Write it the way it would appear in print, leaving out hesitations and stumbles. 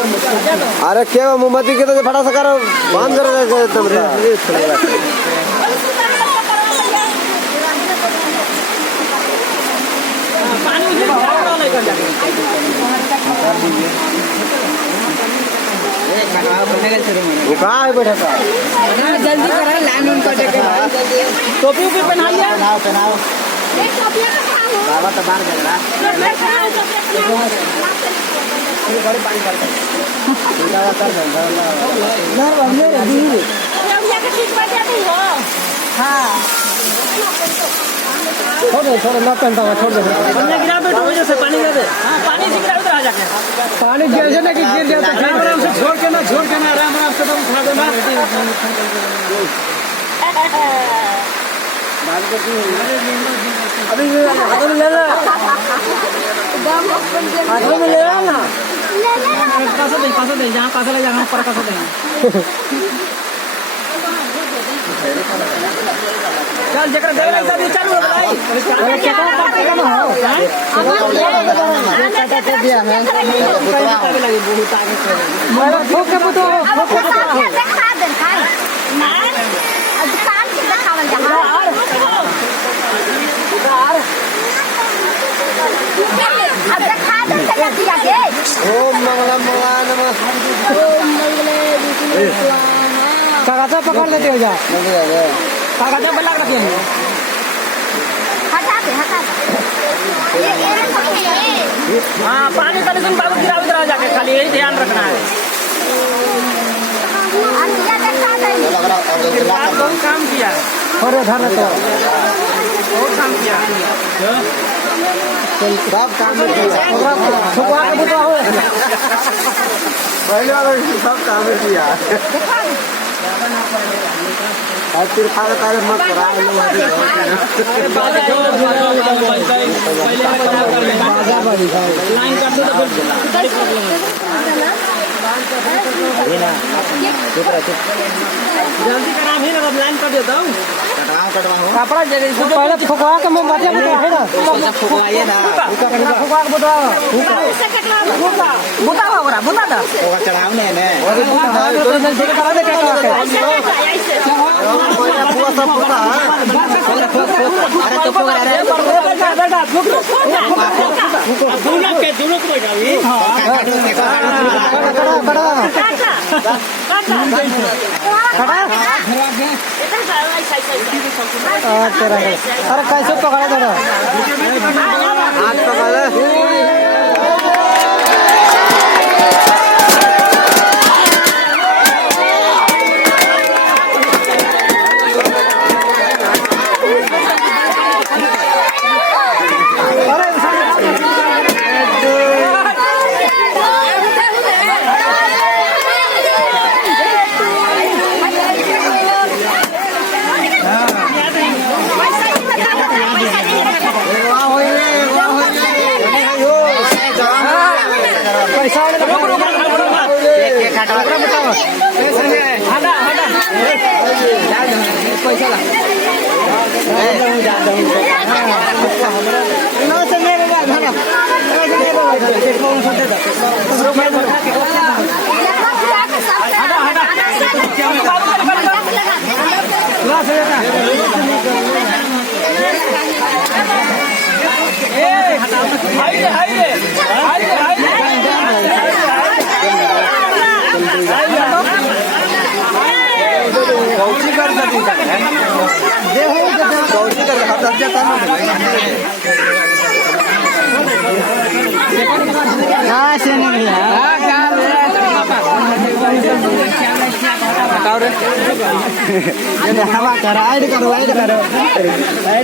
अरे क्या मोमबत्ती के तो फटा सकर बंद कर दे एकदम वो कहाँ है बैठा था जल्दी करा लाइन उन कटे के टोपी भी पहना लिया पहनाओ एक टोपी का खाओ बाबा तो बाहर गया बड़े पानी पड़ता है कर ना हमने अभी रउया के ठीक बात जाती हो हां छोड़ ना पहनता हुआ छोड़ दे हमने गिरा बैठो वजह से पानी दे दे हां पानी से गिरा उधर आ जाके पानी गिर ना कि गिर जाता है आराम से छोड़ के ना आराम से तो उठा दो ना अभी हाथों में ले लो हाथों में ले लो ना पासा दे जहां पासा ले जहां पर पासा दे चल जकरा देवे लग जा चालू हो भाई अरे केकरा काटेगा ना हो काटे दिया है लगे बहुत आगे मेरा ठोक के बुतो दिखा दे खाई ना अब कान के दिखावल जा अब दिखा दे चला दिया के ओम मंगला नमः ओम मंगले कागजा पकड़ लेते हो जा कागजा बल्ला रखिए हटा दे हाँ पानी का लेकिन बाबू गिरा उधर जाके खाली यही ध्यान रखना है बहुत काम किया अरे धर तो बहुत काम किया सब काम छुपा के बुता हो पहले वाला सब काम किया और फिर खाना तारे मत करा लाइन कर दो जल्दी करा भी ना लाइन कर देता हूँ कपड़ा पहले फुकवा के मोमबत्ती है ना फुकवाइए ना फुकवा के बुता होगा बुता था चढ़ाव नहीं है अरे कैसे पकड़ा जरा हाथ पकड़ हवा करा ऐड करो